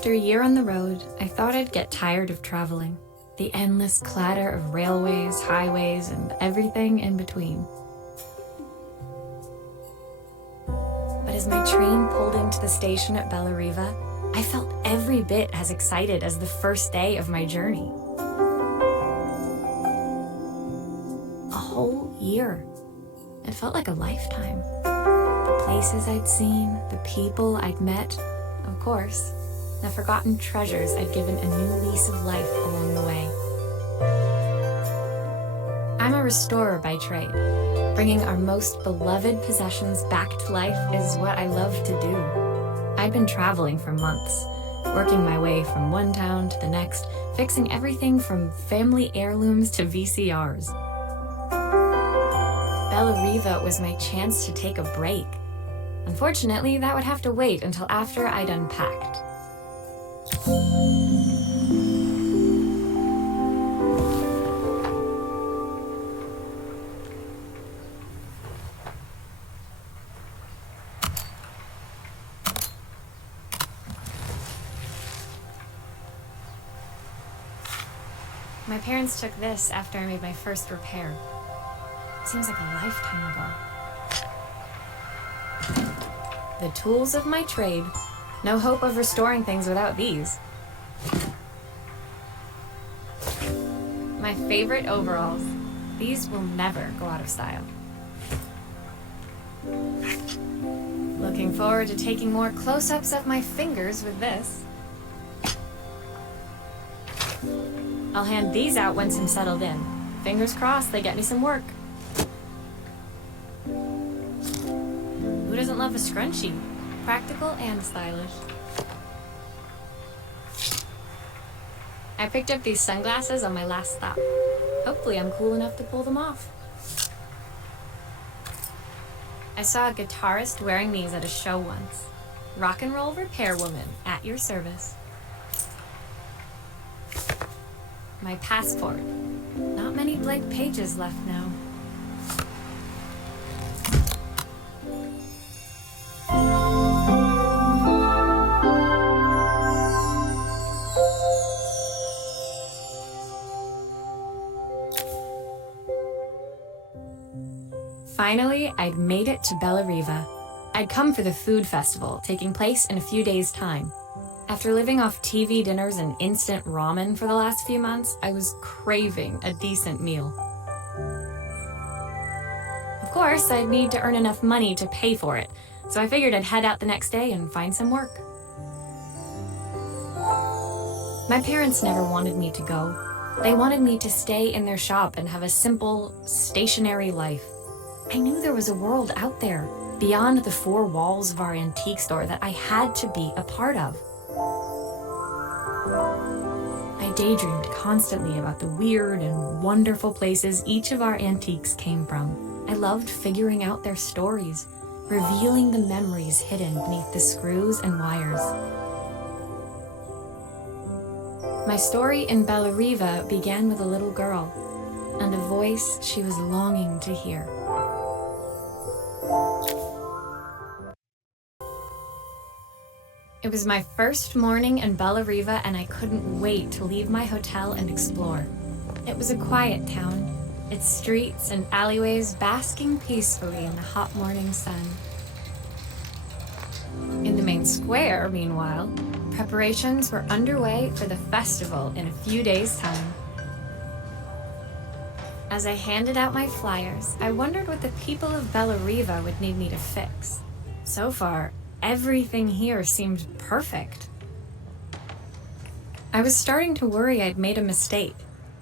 After a year on the road, I thought I'd get tired of traveling. The endless clatter of railways, highways, and everything in between. But as my train pulled into the station at Belariva, I felt every bit as excited as the first day of my journey. A whole year. It felt like a lifetime. The places I'd seen, the people I'd met, of course, the forgotten treasures I'd given a new lease of life along the way. I'm a restorer by trade. Bringing our most beloved possessions back to life is what I love to do. I'd been traveling for months, working my way from one town to the next, fixing everything from family heirlooms to VCRs. Belariva was my chance to take a break. Unfortunately, that would have to wait until after I'd unpacked. My parents took this after I made my first repair. Seems like a lifetime ago. The tools of my trade. No hope of restoring things without these. My favorite overalls. These will never go out of style. Looking forward to taking more close-ups of my fingers with this. I'll hand these out once I'm settled in. Fingers crossed they get me some work. Who doesn't love a scrunchie? Practical and stylish. I picked up these sunglasses on my last stop. Hopefully I'm cool enough to pull them off. I saw a guitarist wearing these at a show once. Rock and roll repair woman, at your service. My passport. Not many blank pages left now. Finally, I'd made it to Belariva. I'd come for the food festival, taking place in a few days' time. After living off TV dinners and instant ramen for the last few months, I was craving a decent meal. Of course, I'd need to earn enough money to pay for it, so I figured I'd head out the next day and find some work. My parents never wanted me to go. They wanted me to stay in their shop and have a simple, stationary life. I knew there was a world out there, beyond the four walls of our antique store, that I had to be a part of. I daydreamed constantly about the weird and wonderful places each of our antiques came from. I loved figuring out their stories, revealing the memories hidden beneath the screws and wires. My story in Belariva began with a little girl and a voice she was longing to hear. It was my first morning in Belariva, and I couldn't wait to leave my hotel and explore. It was a quiet town, its streets and alleyways basking peacefully in the hot morning sun. In the main square, meanwhile, preparations were underway for the festival in a few days' time. As I handed out my flyers, I wondered what the people of Belariva would need me to fix. So far, everything here seemed perfect. I was starting to worry I'd made a mistake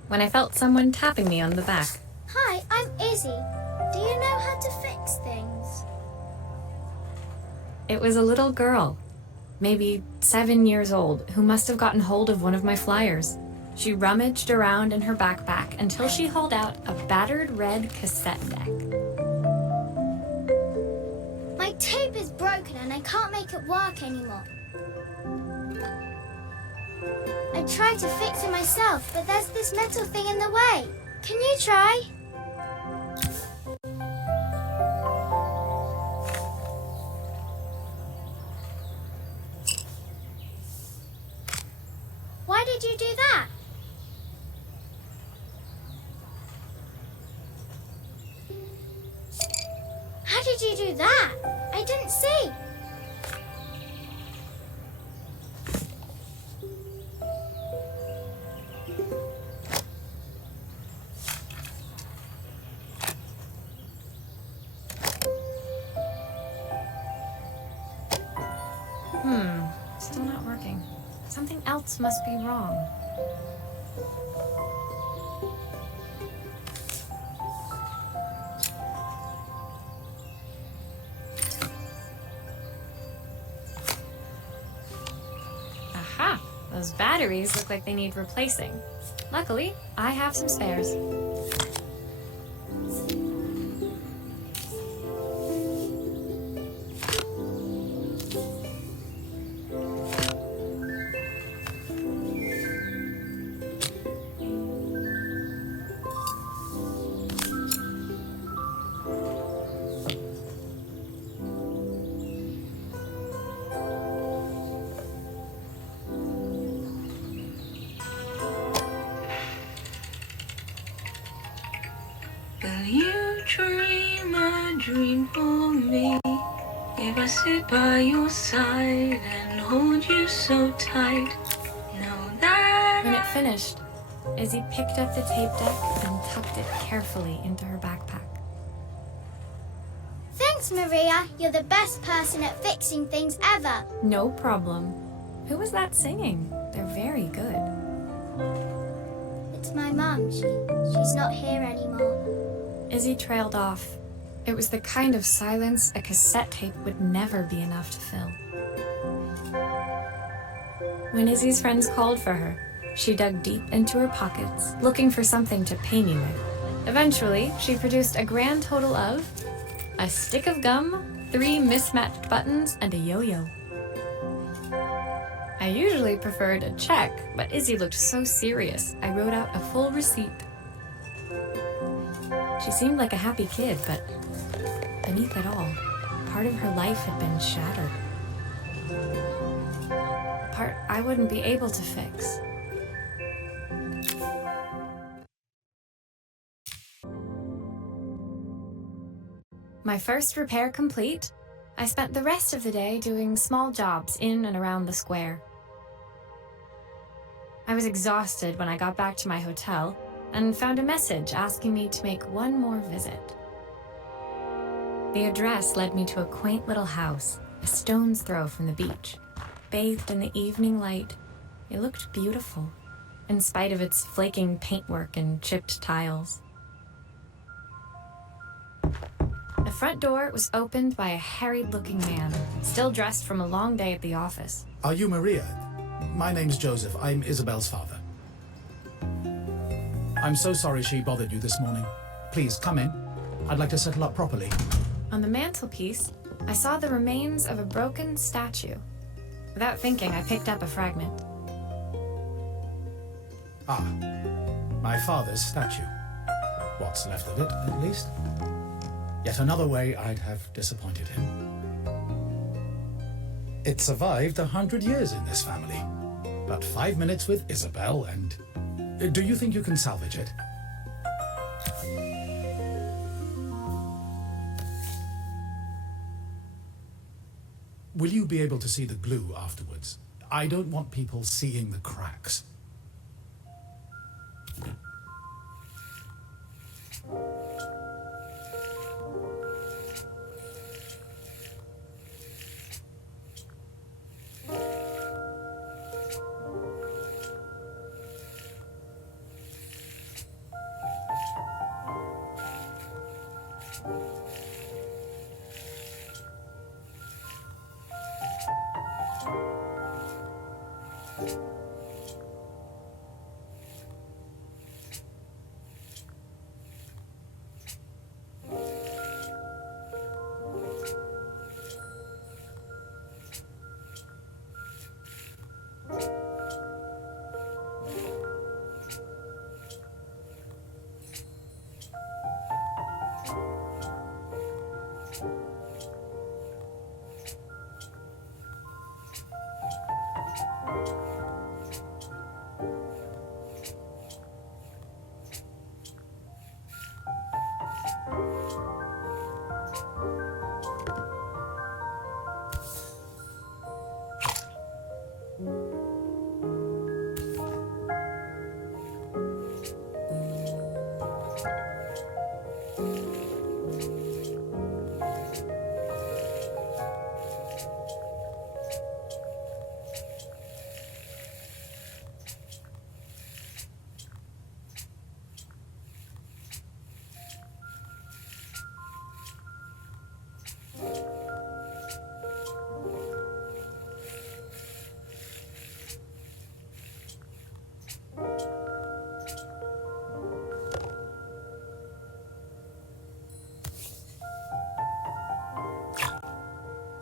when I felt someone tapping me on the back. Hi, I'm Izzy. Do you know how to fix things? It was a little girl, maybe 7 years old, who must have gotten hold of one of my flyers. She rummaged around in her backpack until she hauled out a battered red cassette deck. My tape is broken and I can't make it work anymore. I tried to fix it myself, but there's this metal thing in the way. Can you try? Why did you do that? How did you do that? I didn't see. Still not working. Something else must be wrong. Aha! Those batteries look like they need replacing. Luckily, I have some spares. Will you dream a dream for me? If I sit by your side and hold you so tight, know that When it finished, Izzy picked up the tape deck and tucked it carefully into her backpack. Thanks, Maria. You're the best person at fixing things ever. No problem. Who was that singing? They're very good. It's my mum. She's not here anymore. Izzy trailed off. It was the kind of silence a cassette tape would never be enough to fill. When Izzy's friends called for her, she dug deep into her pockets, looking for something to pay me with. Eventually, she produced a grand total of a stick of gum, 3 mismatched buttons, and a yo-yo. I usually preferred a check, but Izzy looked so serious, I wrote out a full receipt. She seemed like a happy kid, but beneath it all, part of her life had been shattered. A part I wouldn't be able to fix. My first repair complete, I spent the rest of the day doing small jobs in and around the square. I was exhausted when I got back to my hotel and found a message asking me to make one more visit. The address led me to a quaint little house, a stone's throw from the beach. Bathed in the evening light, it looked beautiful, in spite of its flaking paintwork and chipped tiles. The front door was opened by a harried-looking man, still dressed from a long day at the office. Are you Maria? My name's Joseph. I'm Isabel's father. I'm so sorry she bothered you this morning. Please, come in. I'd like to settle up properly. On the mantelpiece, I saw the remains of a broken statue. Without thinking, I picked up a fragment. Ah, my father's statue. What's left of it, at least. Yet another way I'd have disappointed him. It survived 100 years in this family. But 5 minutes with Isabel and... Do you think you can salvage it? Will you be able to see the glue afterwards? I don't want people seeing the cracks.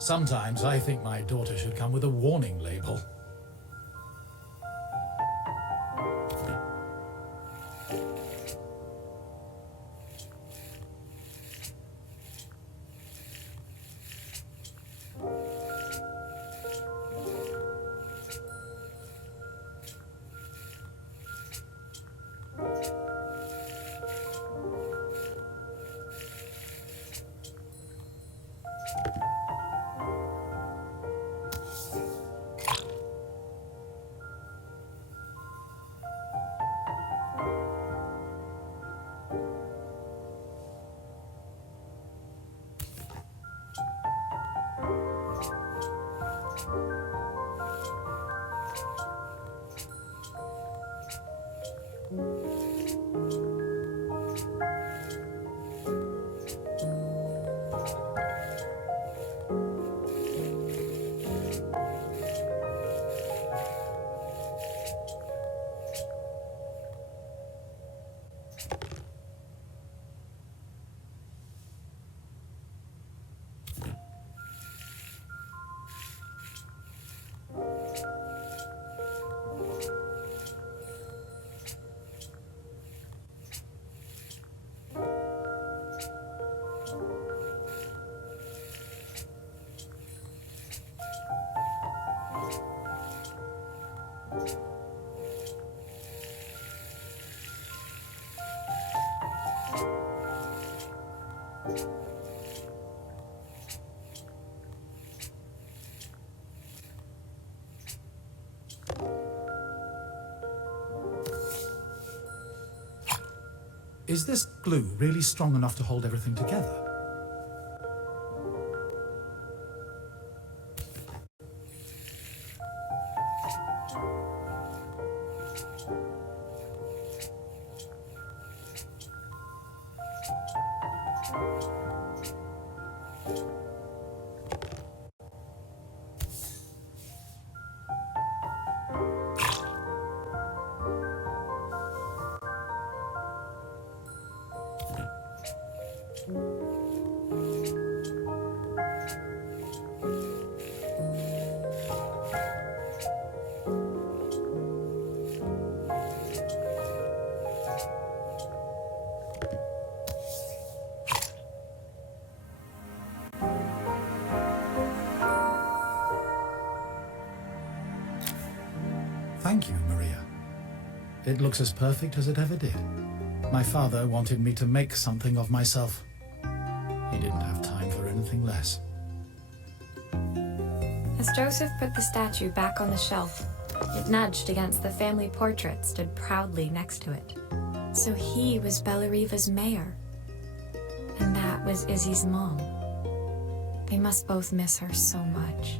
Sometimes I think my daughter should come with a warning label. Is this glue really strong enough to hold everything together? Thank you, Maria. It looks as perfect as it ever did. My father wanted me to make something of myself. He didn't have time for anything less. As Joseph put the statue back on the shelf, it nudged against the family portrait stood proudly next to it. So he was Belariva's mayor. And that was Izzy's mom. They must both miss her so much.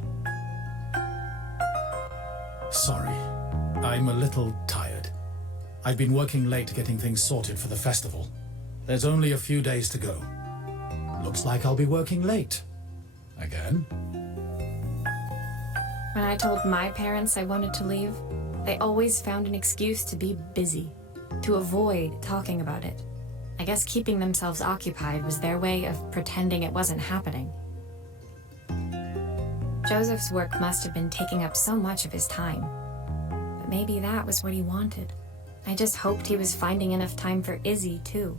Sorry, I'm a little tired. I've been working late getting things sorted for the festival. There's only a few days to go. Looks like I'll be working late. Again? When I told my parents I wanted to leave, they always found an excuse to be busy, to avoid talking about it. I guess keeping themselves occupied was their way of pretending it wasn't happening. Joseph's work must have been taking up so much of his time. But maybe that was what he wanted. I just hoped he was finding enough time for Izzy, too.